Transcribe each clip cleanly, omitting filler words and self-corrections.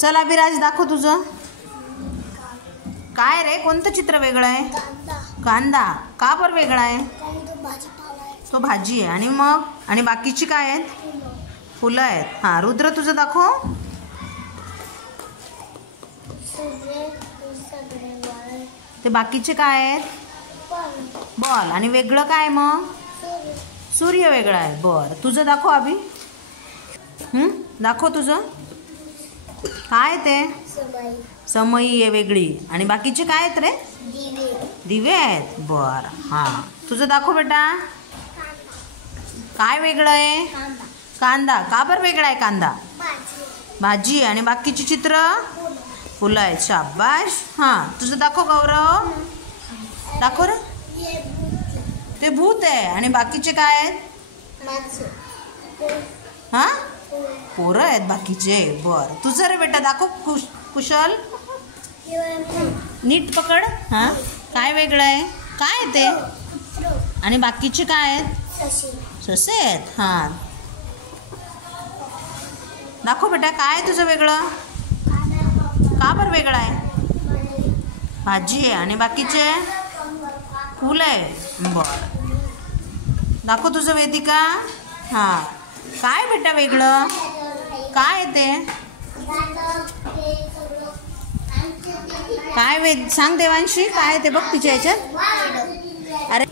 चल अभिराज दाखव तुझं काय रे. कोणतं चित्र वेगळं आहे. कांदा. का बरं वेगळा आहे. तो भाजी आहे. आणि मग आणि बाकीची काय आहेत. फुलं आहेत. हां रुद्र तुझं दाखव. ते बाकीचे काय आहेत. बॉल. आणि वेगळं काय मग. सूर्य वेगळा आहे. बरं तुझं दाखव अभि. दाखव तुझं काय ते. समई आहे वेगळी. आणि बाकीचे काय आहेत रे. दिवे आहेत. बरं हां तुझं दाखव बेटा. काय वेगळं आहे. कांदा. का बरं वेगळा आहे कांदा. भाजी. आणि बाकीची चित्र फुलं आहेत. शाबाश. हां तुझं दाखव गौरव. दाखव रे. ते भूत आहे. आणि बाकीचे काय आहेत. हां पोरं आहेत बाकीचे. बरं तुझं रे बेटा दाखव. कुशल नीट पकड. हां काय वेगळं आहे. काय ते. आणि बाकीचे काय आहेत. ससे आहेत. हां दाखव बेटा काय तुझं वेगळं. का बरं वेगळं आहे. भाजी आहे. आणि बाकीचे फुलं आहे. बरं दाखव तुझं वेदिका. हां काय बेटा वेगळं. काय ते. काय सांग देवांशी काय ते बघ तिच्या ह्याच्यात. अरे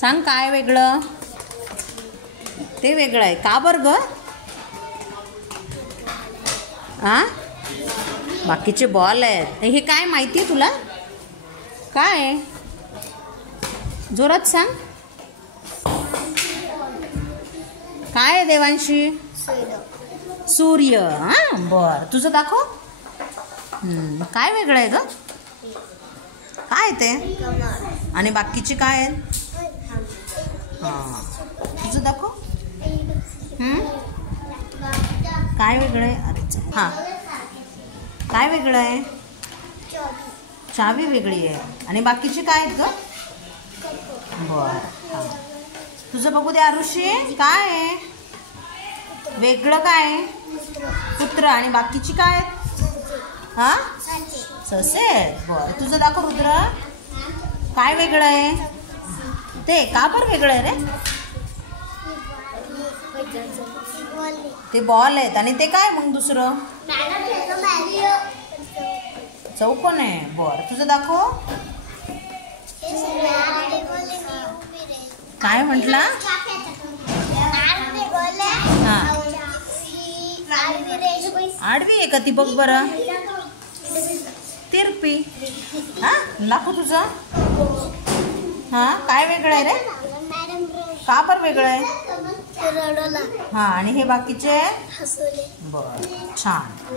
सांग काय वेगळं. ते वेगळं आहे. का बरं ग. हां बाकीचे बॉल आहेत. हे काय माहिती आहे तुला. काय जोरात सांग. काय आहे देवांशी. सूर्य. हां बरं तुझं दाखव. काय वेगळं आहे ग. काय ते. आणि बाकीचे काय आहेत. हां तुझं दाखव. काय वेगळं आहे. अरे हां काय वेगळं आहे. चावी वेगळी आहे. आणि बाकीचे काय आहेत ग. बरं हां तुझं बघू दे आरुषी. काय आहे वेगळं. काय कुत्र. आणि बाकीची काय आहेत. हां ससे. बरं तुझं दाखव रुद्र. काय वेगळं आहे. ते का बरं वेगळं आहे रे. ते बॉल आहेत. आणि ते काय मग दुसरं चौकोन आहे. बरं तुझं दाखव. काय म्हटला. हां आडवी आहे का ती बघ बरं. तिरपी. हां दाखव तुझं. हां काय वेगळं आहे रे. का बरं वेगळं आहे. हां आणि हे बाकीचे. बरं छान.